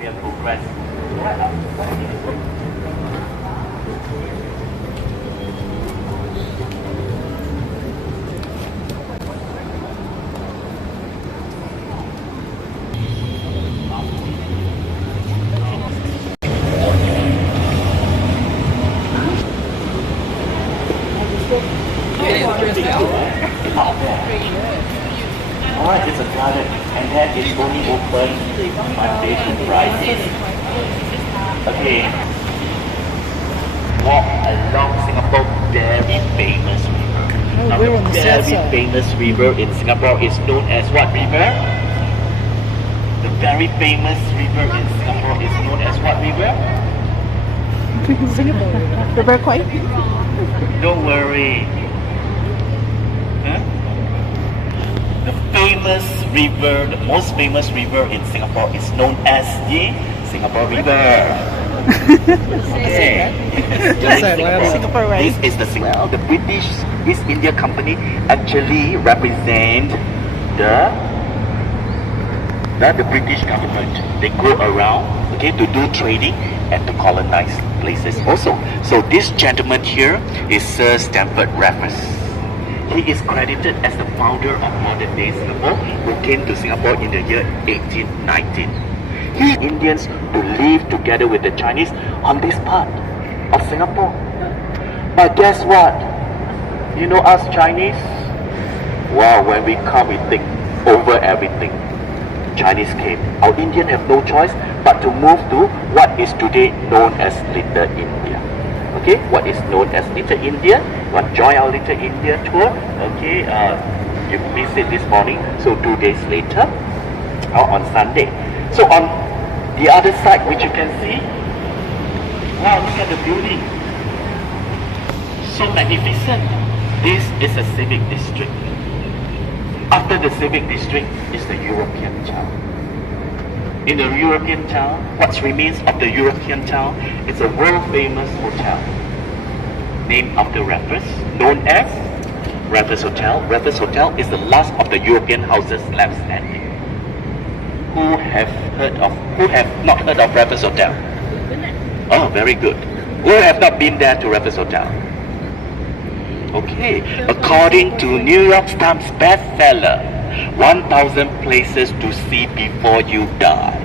We have progressed. Alright, it's a garden and that is only open Monday to Friday. Okay. Walk along Singapore very famous river. Now, we're on the the south very side. famous river in Singapore is known as what river? The very famous river in Singapore is known as what river? Singapore. River Kwai? Don't worry. Huh? The famous river, the most famous river in Singapore is known as the Singapore River. Okay. Yes, sir. Singapore, right? This is the Singapore. The British East India Company actually represent the British government. They go around, okay, to do trading and to colonize places also. So this gentleman here is Sir Stamford Raffles. He is credited as the founder of modern day Singapore, who came to Singapore in the year 1819. He Indians to live together with the Chinese on this part of Singapore. But guess what? You know us Chinese? Wow, when we come we think over everything. Chinese came. Our Indian have no choice but to move to what is today known as Little India. Okay, what is known as Little India? Want to join our Little India tour? Okay, you visit this morning, so 2 days later, or on Sunday. So on the other side, which you can see, wow, look at the building. So magnificent. This is a civic district. After the civic district is the European town. In the European town, what remains of the European town is a world famous hotel named after Raffles, known as Raffles Hotel. Raffles Hotel is the last of the European houses left standing. Who have not heard of Raffles Hotel? Oh, very good. Who have not been there to Raffles Hotel? Okay, according to New York Times bestseller, 1,000 places to see before you die.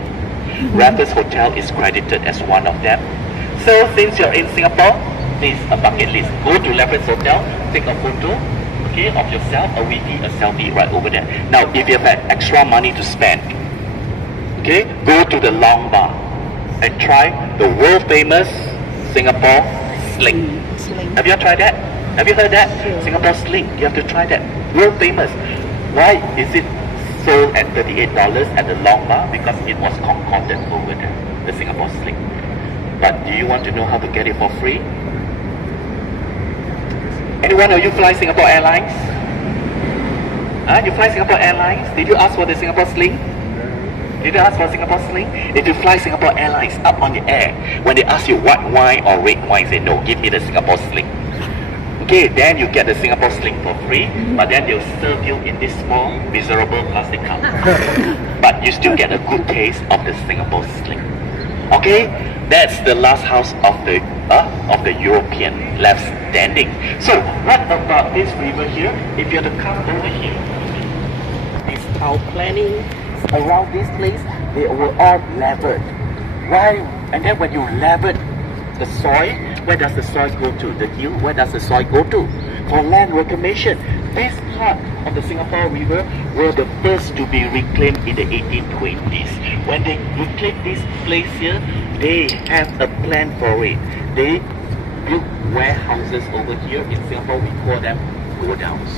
Raffles Hotel is credited as one of them. So since you're in Singapore, this is a bucket list. Go to Raffles Hotel, take a photo, okay, of yourself, a wiki, a selfie right over there. Now, if you have extra money to spend, okay, go to the Long Bar and try the world famous Singapore Sling. Have you tried that? Have you heard that? Sure. Singapore Sling. You have to try that. World famous. Why is it sold at $38 at the Long Bar? Because it was concocted over there, the Singapore Sling. But do you want to know how to get it for free? Anyone of you fly Singapore Airlines? You fly Singapore Airlines? Did you ask for the Singapore Sling? Did you ask for Singapore Sling? If you fly Singapore Airlines up on the air, when they ask you white wine or red wine, say no, give me the Singapore Sling. Okay, then you get the Singapore Sling for free, but then they'll serve you in this small, miserable plastic cup. But you still get a good taste of the Singapore Sling. Okay, that's the last house of the European left standing. So, what about this river here? If you have to come over here, this town planning around this place, they were all levered. Why? And then when you levered the soil, where does the soil go to? The hill, where does the soil go to? For land reclamation. This part of the Singapore River were the first to be reclaimed in the 1820s. When they reclaimed this place here, they have a plan for it. They built warehouses over here. In Singapore, we call them godowns.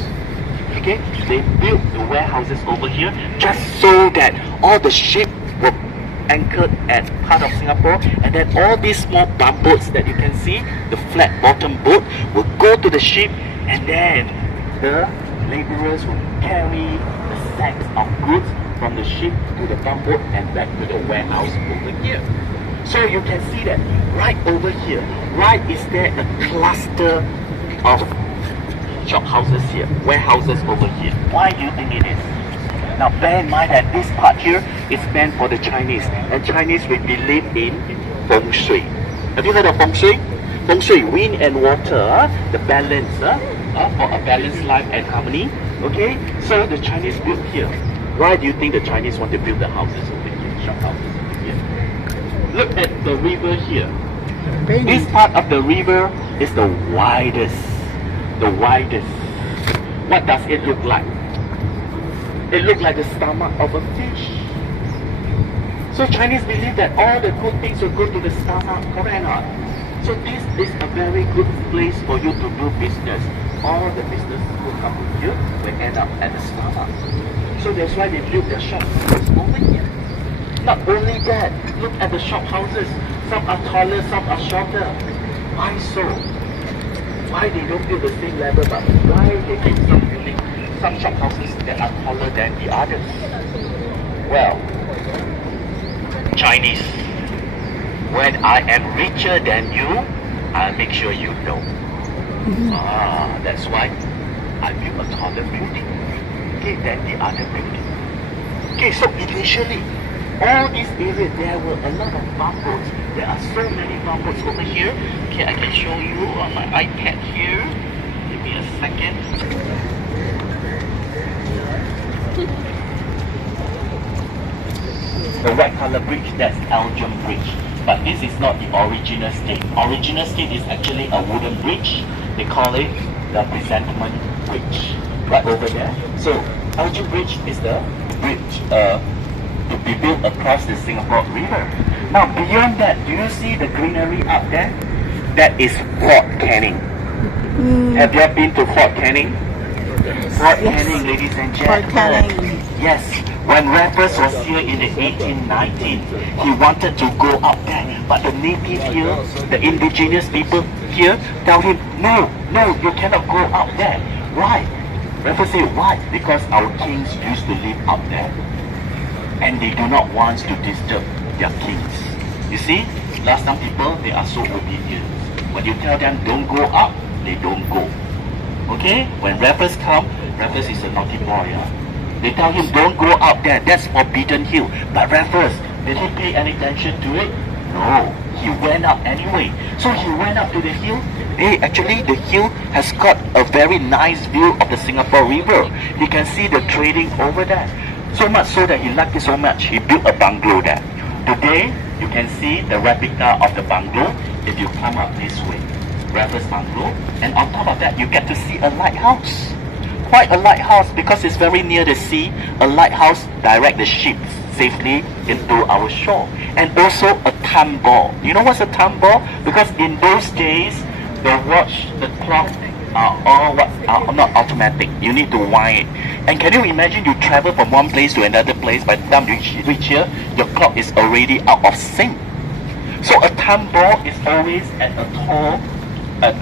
Okay? They built the warehouses over here just so that all the ships were anchored at part of Singapore, and then all these small bumboats that you can see, the flat bottom boat, will go to the ship, and then the laborers will carry the sacks of goods from the ship to the bumboat and back to the warehouse over here. So you can see that right over here, right is there a cluster of shop houses here, warehouses over here. Why do you think it is? Now bear in mind that this part here is meant for the Chinese, and Chinese we believe in feng shui. Have you heard of feng shui? Feng shui, wind and water, the balance, for a balanced life and harmony. Okay, so the Chinese built here. Why do you think the Chinese want to build the houses over here, shop houses over here? Look at the river here. This part of the river is the widest. The widest. What does it look like? It looks like the stomach of a fish. So Chinese believe that all the good things will go to the stomach, correct or not? So this is a very good place for you to do business. All the business will come to you, will end up at the stomach. So that's why they build their shop houses over here. Not only that, look at the shop houses. Some are taller, some are shorter. Why so? Why they don't build the same level, but why they keep some shop houses that are taller than the others? Well, Chinese, when I am richer than you, I'll make sure you know. That's why I built a taller building, okay, than the other building. Okay, so initially, all these areas, there were a lot of bumboats. There are so many bumboats over here. Okay, I can show you on my iPad here. Give me a second. The white color bridge, that's Elgin Bridge. But this is not the original state. Original state is actually a wooden bridge. They call it the Presentment Bridge. Right over there. So, Elgin Bridge is the bridge to be built across the Singapore River. Now, beyond that, do you see the greenery up there? That is Fort Canning. Have you been to Fort Canning? Fort Canning, ladies and gentlemen. Fort Canning. Yes, when Raffles was here in the 1819, he wanted to go up there, but the native here, the indigenous people here, tell him, no, you cannot go up there. Why? Raffles said, why? Because our kings used to live up there, and they do not want to disturb their kings. You see, last time people, they are so obedient. When you tell them don't go up, they don't go. Okay? When Raffles come, Raffles is a naughty boy. They tell him don't go up there, that's forbidden hill. But Raffles, did he pay any attention to it? No, he went up anyway. So he went up to the hill. Hey, actually the hill has got a very nice view of the Singapore River. You can see the trading over there. So much so that he liked it so much, he built a bungalow there. Today, you can see the replica of the bungalow if you come up this way. Raffles bungalow. And on top of that, you get to see a lighthouse. Quite a lighthouse because it's very near the sea. A lighthouse direct the ships safely into our shore. And also a time ball. You know what's a time ball? Because in those days, the watch, the clock are not automatic. You need to wind it. And can you imagine you travel from one place to another place, by the time you reach here, your clock is already out of sync. So a time ball is always at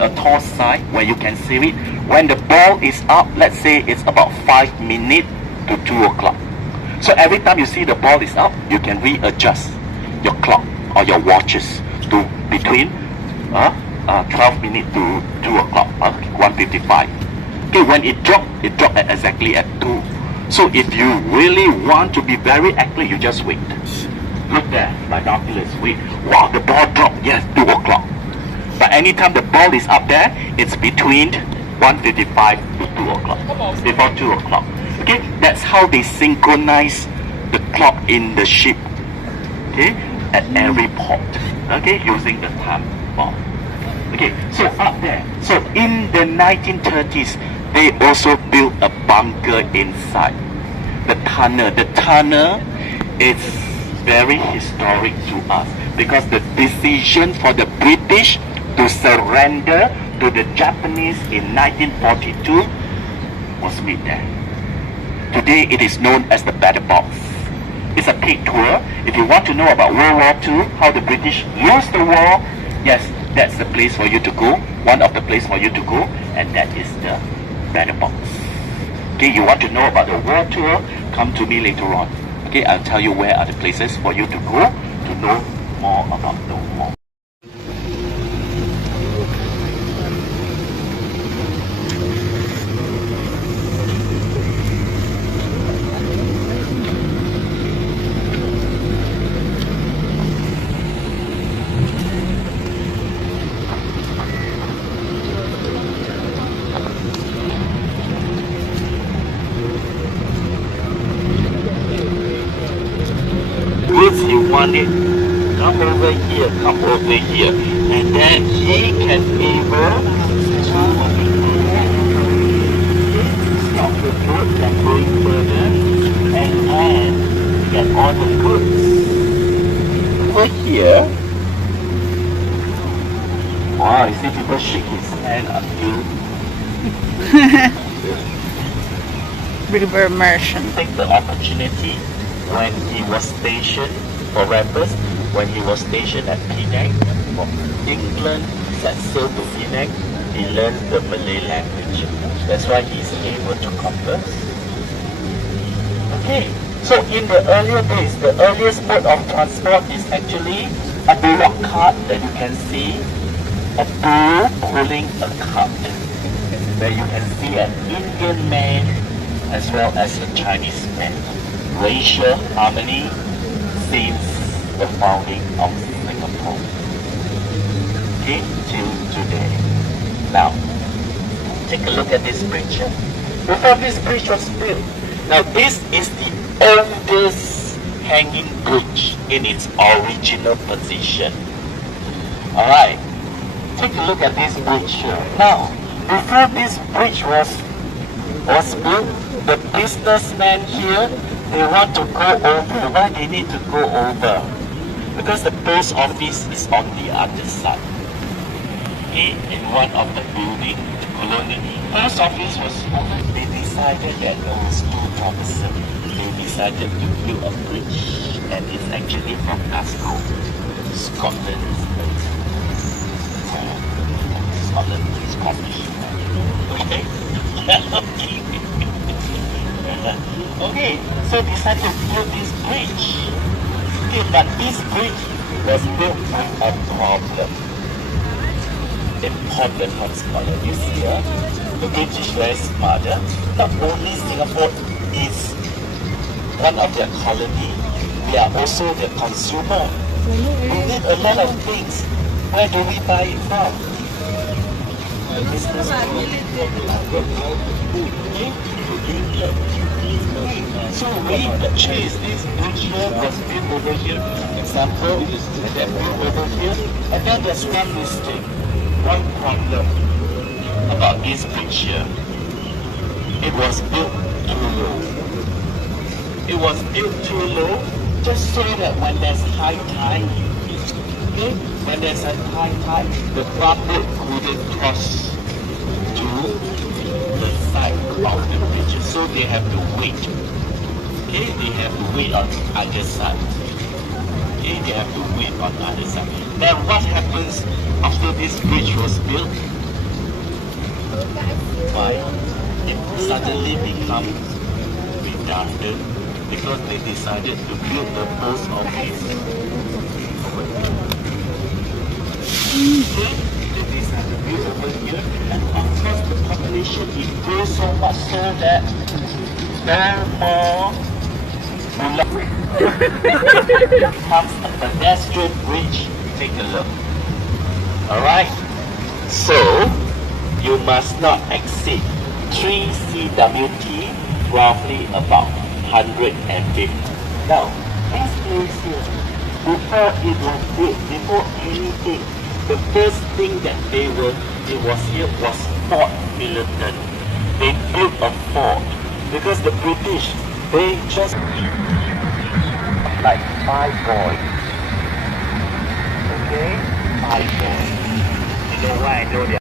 a tall side where you can see it. When the ball is up, let's say it's about 5 minutes to 2 o'clock. So every time you see the ball is up, you can readjust your clock or your watches to between 12 minutes to 2 o'clock, 1:55. Okay, when it dropped at exactly at 2. So if you really want to be very accurate, you just wait. Look there, binoculars, wait. Wow, the ball dropped, yes, 2 o'clock. But anytime the ball is up there, it's between 1:55 to 2 o'clock. Before 2 o'clock. Okay, that's how they synchronize the clock in the ship. Okay, at every port. Okay, using the time ball. Okay, so up there. So in the 1930s, they also built a bunker inside. The tunnel is very historic to us because the decision for the British to surrender to the Japanese in 1942 was made there. Today it is known as the Battle Box. It's a paid tour. If you want to know about World War II, how the British lost the war, yes, that's the place for you to go. One of the places for you to go, and that is the Battle Box. Okay, you want to know about the world tour? Come to me later on. Okay, I'll tell you where are the places for you to go to know more about the war. want it, come over here, come over here. And then he can able to stop the boat from going further and then get all the goods. Over here, wow, you see people shake his hand until River immersion. take the opportunity when he was stationed for Raffles, when he was stationed at Penang, from England, set sail to Penang, he learned the Malay language. That's why he's able to converse. Okay, so in the earlier days, the earliest mode of transport is actually a bullock cart that you can see, a bull pulling a cart, where you can see an Indian man as well as a Chinese man. Racial harmony since the founding of Singapore. Okay, till today. Now, take a look at this bridge. Before this bridge was built, now this is the oldest hanging bridge in its original position. Alright, take a look at this bridge here. Now, before this bridge was built, the businessmen here, they want to go over. Why they need to go over? Because the post office is on the other side. Okay, in one of the buildings, the colonial post office was over. They decided that it was too troublesome. They decided to build a bridge, and it's actually from Glasgow, Scotland. Scotland, Scottish. Okay. Okay, so decided to build this bridge. Okay, but this bridge was built with a problem. A problem from Scotland. You see here, the British very smart. Not only Singapore is one of their colony, we are also the consumer. We need a lot of things. Where do we buy it from? The business so we purchased this bridge here, was built over here, example, and then built over here, and then there's one mistake, one problem about this bridge here. It was built too low. It was built too low just so that when there's high tide, okay, when there's a high tide, the boat couldn't cross to the side of the bridge, so they have to wait. Okay, they have to wait on the other side. Okay, they have to wait on the other side. Then what happens after this bridge was built? Why? It suddenly becomes redundant because they decided to build the post office. Okay, they decided to build over here, and of course the population it grows so much so that there are more comes a pedestrian bridge. Take a look. Alright, so you must not exceed 3 CWT, roughly about 150. Now, this place here, before it was built, before anything, the first thing that it was here was Fort Milton. They built a fort because the British, they just like 5 boys. Okay? 5 boys. You know why I know they